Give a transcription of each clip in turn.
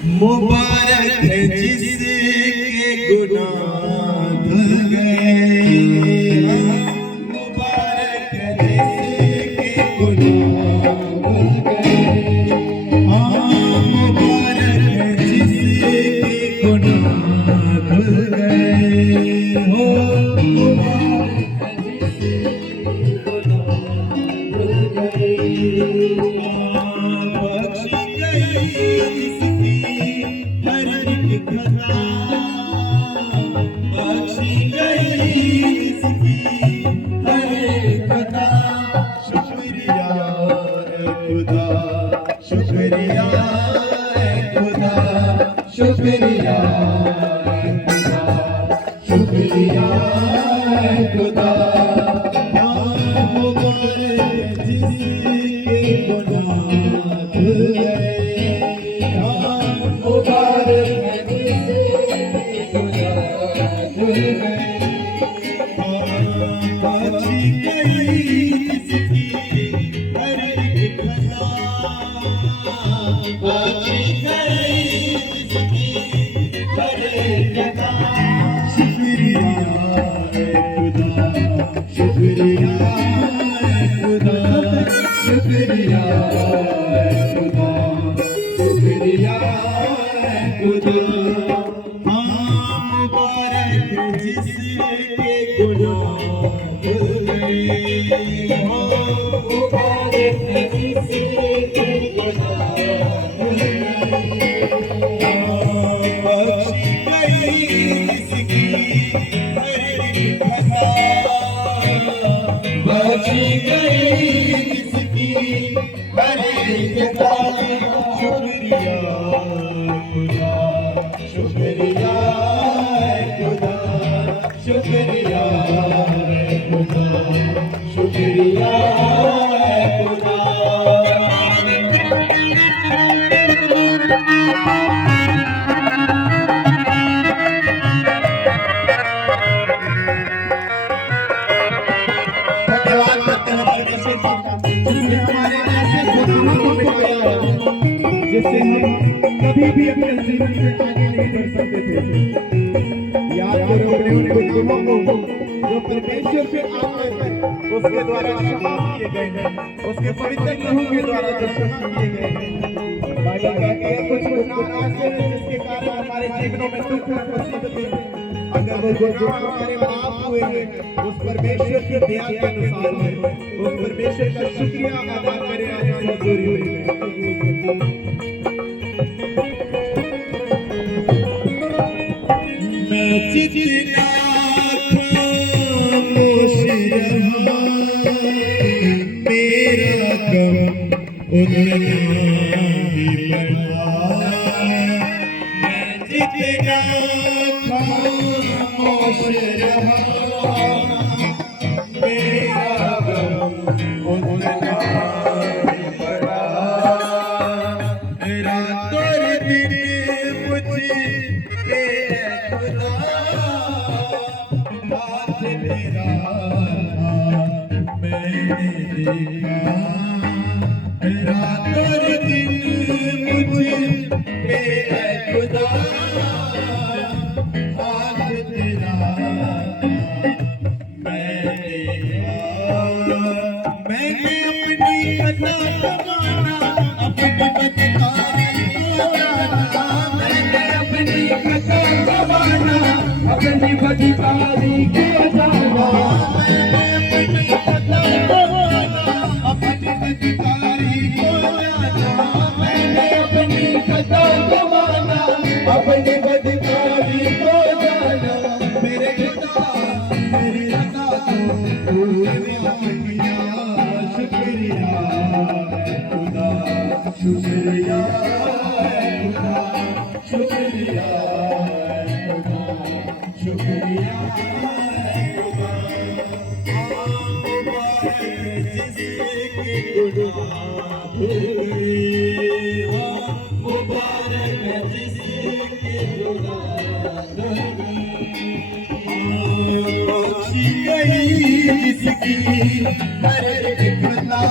मुबारक है जिसके गुनाह धुल गए। मुबारक है जिसके गुनाह धुल गए। मुबारक है जिसके गुनाह धुल गए। हो मुबारक है जिसके गुनाह धुल गए। बख्शी गई हर एक खता, बख्शी गई इसकी हर एक खता। शुक्रिया है खुदा, शुक्रिया है खुदा, शुक्रिया है खुदा, शुक्रिया है खुदा। मुबारक जिसके गुनाह धुल गए। बख्शी गई इसकी हर एक खता, बख्शी गई इसकी हर एक खता। शुक्रिया है खुदा, शुक्रिया है खुदा, शुक्रिया है खुदा, शुक्रिया है खुदा। मुबारक जिसके गुनाह धुल गए। मुबारक जिसके गुनाह धुल गए। बख्शी गई इसकी हर एक खता, बख्शी गई इसकी हर एक खता। शुक्रिया खुदा, शुक्रिया खुदा, शुक्रिया खुदा, शुक्रिया खुदा। धन्यवाद करते हैं परमेश्वर जी का, जिसने हमारे ऐसे गुनाहों को मिटाया जिससे हम कभी भी अपने जीवन में आगे नहीं बढ़ सकते थे। याद करो अपने उन गुनाहों को जो परमेश्वर से आते थे, उसके द्वारा क्षमा किए गए हैं, उसके पवित्र लहू के द्वारा जो क्षमा किए गए हैं। बाइबल कहती है कुछ गुनाह ऐसे हैं जिसके कारण हमारे जीवनों में दुख और मुसीबतें, अगर वो गुनाह हमारे माफ हुए हैं उस परमेश्वर की दया के अनुसार है, उस परमेश्वर का शुक्रिया अदा करें आज इस मजदूरी में। मैं जितना खामोश रहा मेरा गम उतना ही बढ़ा। मैं जितना खामोश रहा मेरा गम उतना ही बढ़ा। रात और दिन मुझ पे खुदा हाथ तेरा मैंने देखा। रात और दिन मुझ पे खुदा हाथ तेरा मैंने देखा। मैंने अपनी खता कमाना अपनी बदकारी को जाना। मैंने अपनी खता कमाना अपनी बदकारी को जाना। मैंने अपनी खता कमाना अपनी बदकारी को जाना। मैंने अपनी खता कमाना अपनी बदकारी को जाना। मेरे खुदा मेरे रज़ा को तूने किया। शुक्रिया खुदा, शुक्रिया खुदा, शुक्रिया खुदा, शुक्रिया खुदा। जिसके गुनाह धुल गए। मुबारक जिसके गुनाह धुल गए। बख्शी गई जिसकी हर एक खता,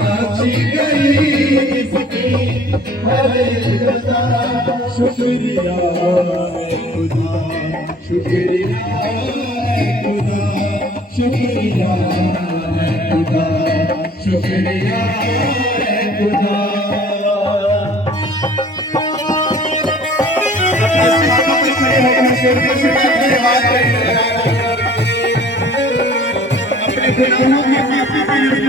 बख्शी गई जिसकी हरे खुदा शुक्रिया खुदा शुक्रिया खुदा शुक्रिया खुदा शुक्रिया खुदा अपने गुनाहों की माफी के लिए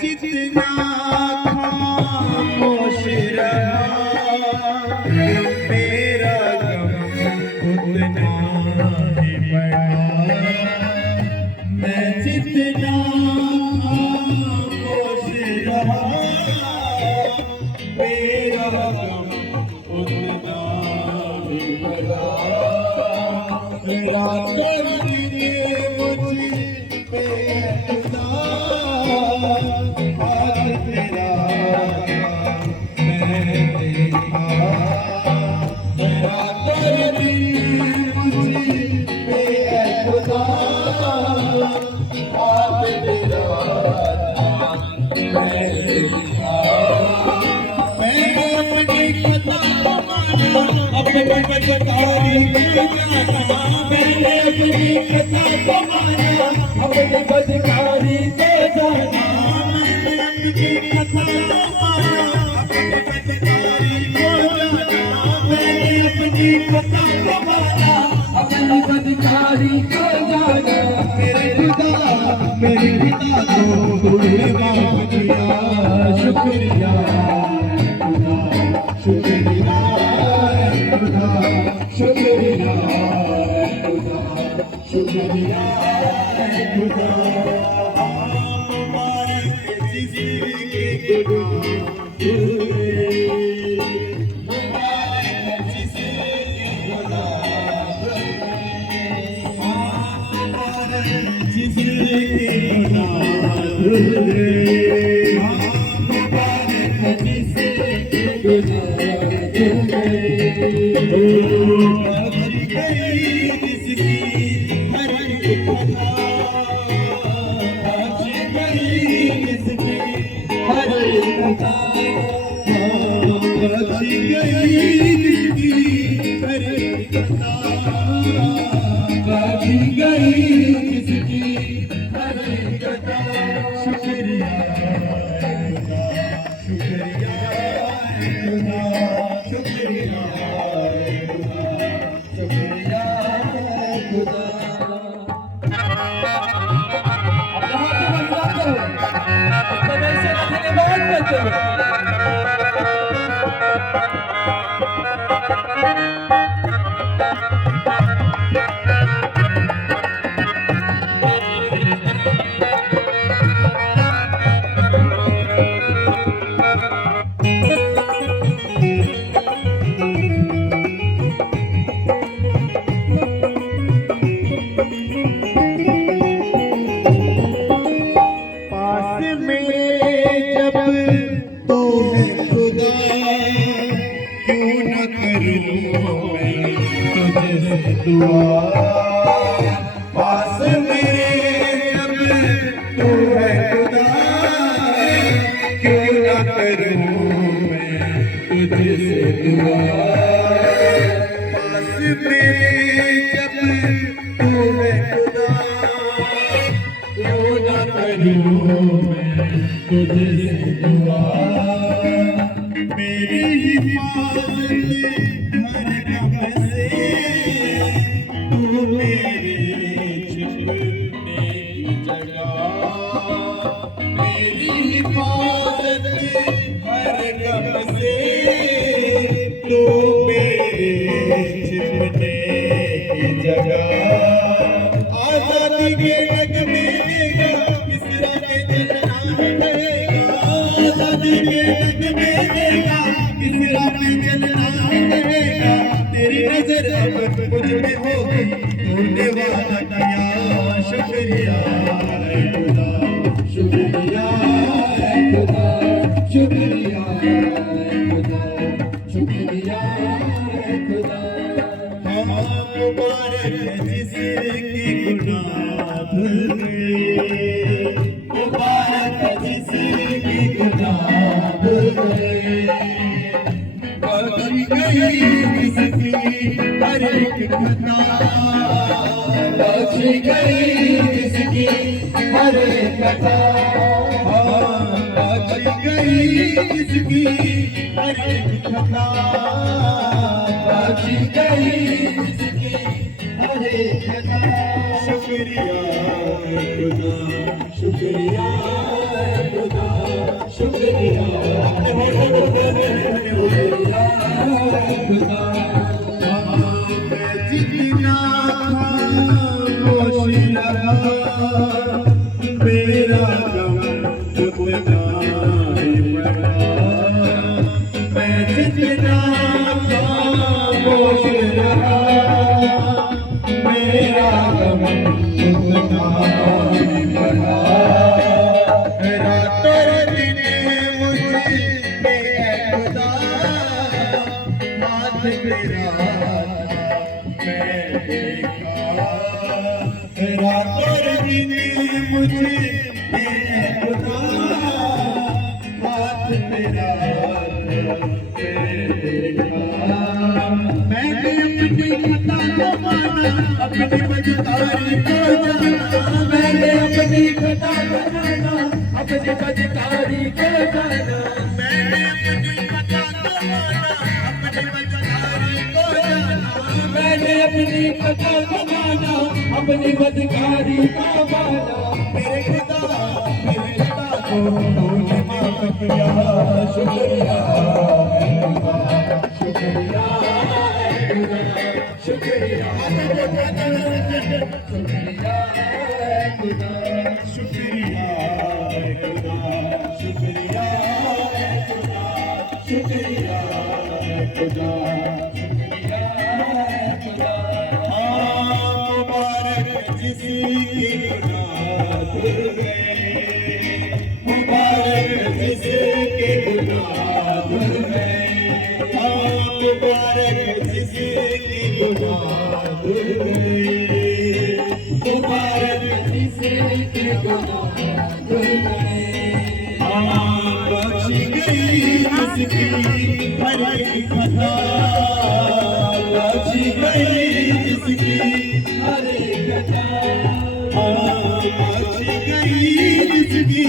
जितना खामोश रहा मेरा गम उतना ही बढ़ा मैं जितना खामोश रहा मेरा गम उतना ही बढ़ा मेरा दर्द मुझ पे अपनी बदकारी मैंने अपनी कथा को माना अपनी बदकारी से जाना मैंने अपनी कथा को माना अपनी बदकारी को जाना मैंने अपनी कथा को माना अपनी बदकारी को जाना मेरे खुदा को तूने माफ किया शुक्रिया शुक्रिया शुक्रिया शुक्रिया खुदा मुबारक जिसके गुनाह मुबारक जिसके गुनाह मुबारक जिसके गुनाह मुबारक जिसके गुनाह पास मेरे जब तू है खुदा क्यों न करूं मैं तुझसे दुआ पास मेरे जब तू है खुदा क्यों न करूं मैं तुझसे दुआ मेरी हिफाजत हर गम से मेरी हिफाजत हर गम से तो मेरे छिपने की जगह आजादी के नगमे देगा किस राह पे चलना रहेगा आजादी के नगमे देगा किस राह पे चलना रहेगा तेरी नजर अब मुझ पे हो तूने वादा किया शुक्रिया है खुदा शुक्रिया है खुदा शुक्रिया है खुदा शुक्रिया है खुदा हम मुबारक जिसकी गुनाह धुल गए मुबारक जिसकी गुनाह धुल गए बख्श गई जिसकी हर एक खता बख्श गई जिसकी हर एक खता बख्श गई जिसकी हर एक खता बख्श गई जिसकी हर एक खता शुक्रिया खुदा शुक्रिया खुदा शुक्रिया खुदा जितना खामोश रहा मेरा गम उतना ही बढ़ा मैं जितना खामोश रहा मेरा गम उतना ही बढ़ा रातों दिन मुझे खुदा हाथ तेरा मैं देखा रातों दिन मुझे खुदा हाथ तेरा मैंने अपनी खता को माना अपनी बदकारी को जाना मैंने अपनी खता को माना अपनी बदकारी को जाना मैंने अपनी खता को माना अपनी बदकारी को जाना मैंने अपनी खता को माना अपनी बदकारी को माना मेरे खुदा को तूने माफ किया शुक्रिया शुक्रिया शुक्रिया शुक्रिया खुदा शुक्रिया खुदा शुक्रिया खुदा शुक्रिया खुदा शुक्रिया खुदा मुबारक जिसकी गुनाह धुल गए मुबारक जिसके गुनाह धुल गए मुबारक जिसकी गुनाह धुल गए मुबारक जिसके गुनाह धुल गए बख्श गई जिसकी हर एक खता बख्श गई जिसकी हर एक खता बख्श गई जिसकी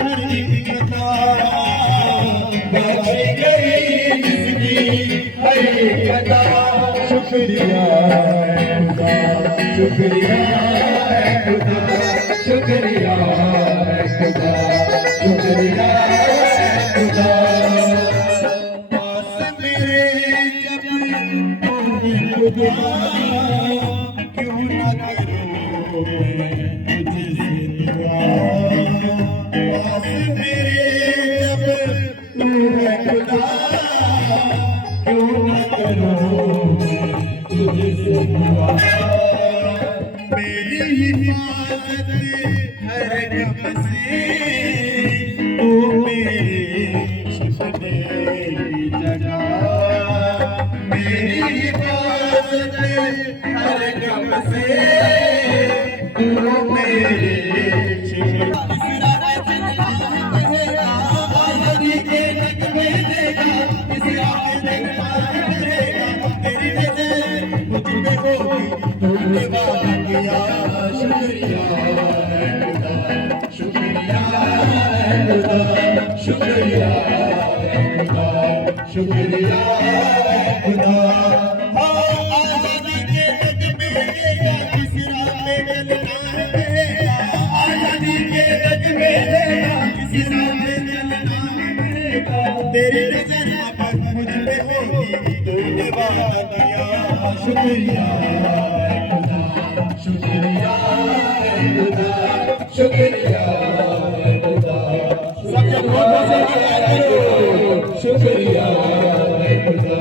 हर एक खता बख्श गई जिसकी हर एक खता शुक्रिया खुदा शुक्रिया खुदा शुक्रिया खुदा शुक्रिया खुदा पास मेरे जब खुदा क्यों न करो मुझसे दुआ पास मेरे जब तू है खुदा क्यों न करो तुझसे दुआ मेरी हिफाजत हर गम से तू मेरे सपने की जगह मेरी हिफाजत हर गम से तू मेरे तूने वादा किया शुक्रिया खुदा शुक्रिया खुदा शुक्रिया खुदा शुक्रिया खुदा आजादी के नगमे देगा किस राह पे चलना है आजादी के नगमे देगा किस राह पे चलना है तेरी नजर अब मुझ पे होगी तूने वादा किया शुक्रिया खुदा शुक्रिया खुदा शुक्रिया खुदा सब जब बहुत से शुक्रिया खुदा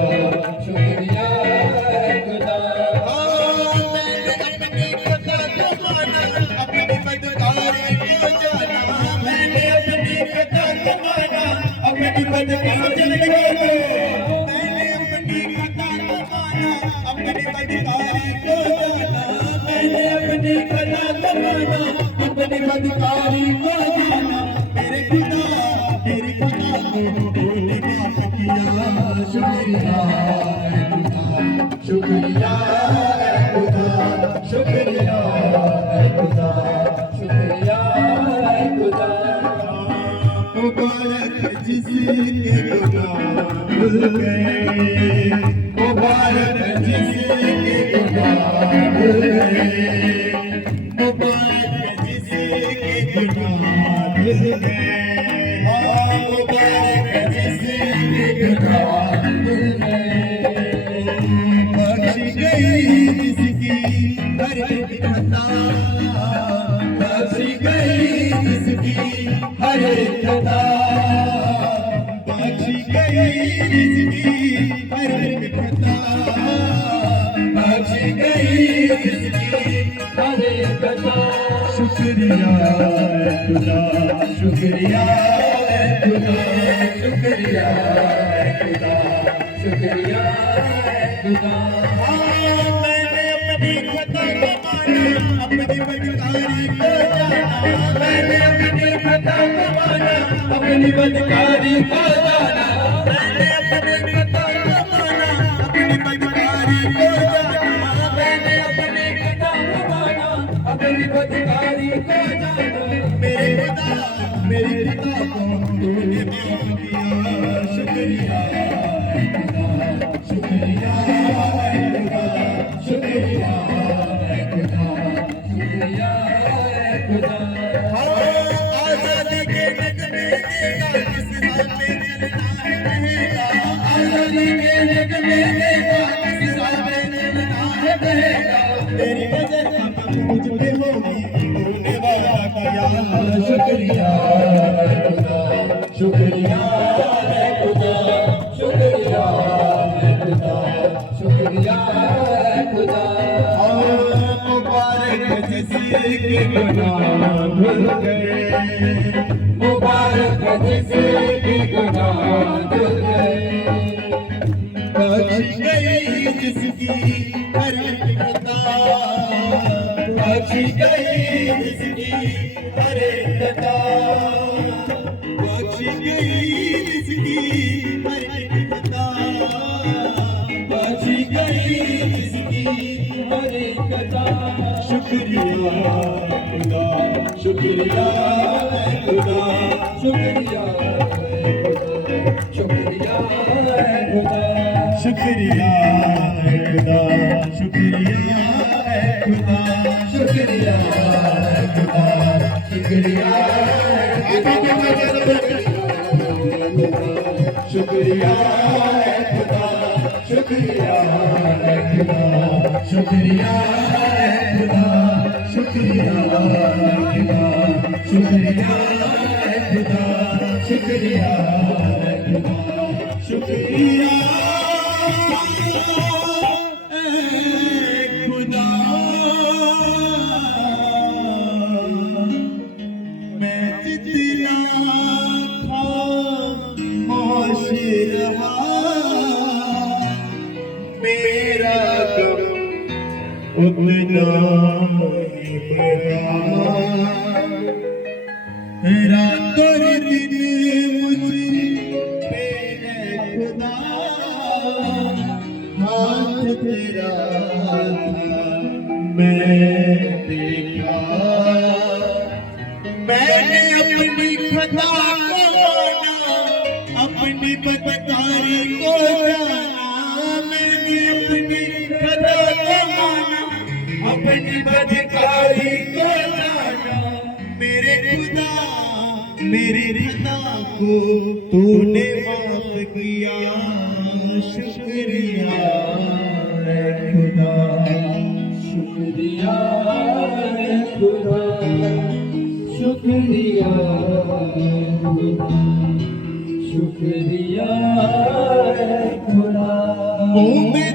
शुक्रिया खुदा समझ लगे को मैंने अपनी खता को माना अपनी बदकारी को जाना मैंने अपनी खता को माना अपनी बदकारी को जाना मेरे खुदा को तूने माफ किया शुक्रिया शुक्रिया खुदा शुक्रिया खुदा शुक्रिया खुदा मुबारक जिसके गुनाह धुल गए मुबारक जिसके गुनाह धुल गए मुबारक जिसके गुनाह धुल गए मुबारक जिसके गुनाह धुल गए बख्श गई जिसकी हर एक खता बख्श गई जिसकी हर एक खता बख्श गई जिसकी हर एक खता बख्श गई जिसकी हर एक खता शुक्रिया खुदा शुक्रिया खुदा शुक्रिया खुदा शुक्रिया खुदा मैंने अपनी खता को माना अपनी बदकारी को जाना मैंने अपनी खता को माना अपनी बदकारी को जाना मैंने अपनी खता को माना अपनी बदकारी को जाना मैंने अपनी खता को माना अपनी बदकारी को जाना मेरे खुदा को तूने माफ किया शुक्रिया शुक्रिया शुक्रिया खुदा शुक्रिया खुदा आजादी के नगमे देगा किस राह पे चलना है रहेगा आजादी के नगमे देगा किस राह पे चलना है रहेगा तेरी वजह मुझ पे होगी तूने वादा किया शुक्रिया खुदा शुक्रिया खुदा शुक्रिया खुदा शुक्रिया खुदा मुबारक जिसके गुनाह धुल गए मुबारक जिसके गुनाह धुल गए बख्श गई जिसकी हर एक खता बख्श गई जिसकी हर एक खता बख्श गई जिसकी हर एक खता बख्श गई जिसकी हर एक खता शुक्रिया खुदा शुक्रिया खुदा शुक्रिया शुक्रिया खुदा शुक्रिया खुदा शुक्रिया खुदा शुक्रिया खुदा शुक्रिया शुक्रिया खुदा शुक्रिया खुदा शुक्रिया खुदा शुक्रिया खुदा शुक्रिया खुदा शुक्रिया खुदा शुक्रिया खुदा मैं जितना खामोश रहा मेरा गम उतना ही बढ़ा रातों दिन मुझ पे है खुदा हाथ तेरा था मैं देखा मैंने अपनी खता को माना अपनी बदकारी को जाना मैंने अपनी खता को माना अपनी बदकारी को जाना मेरे खुदा मेरी खता को तूने माफ किया शुक्रिया खुदा शुक्रिया खुदा शुक्रिया शुक्रिया खुदा मुँह में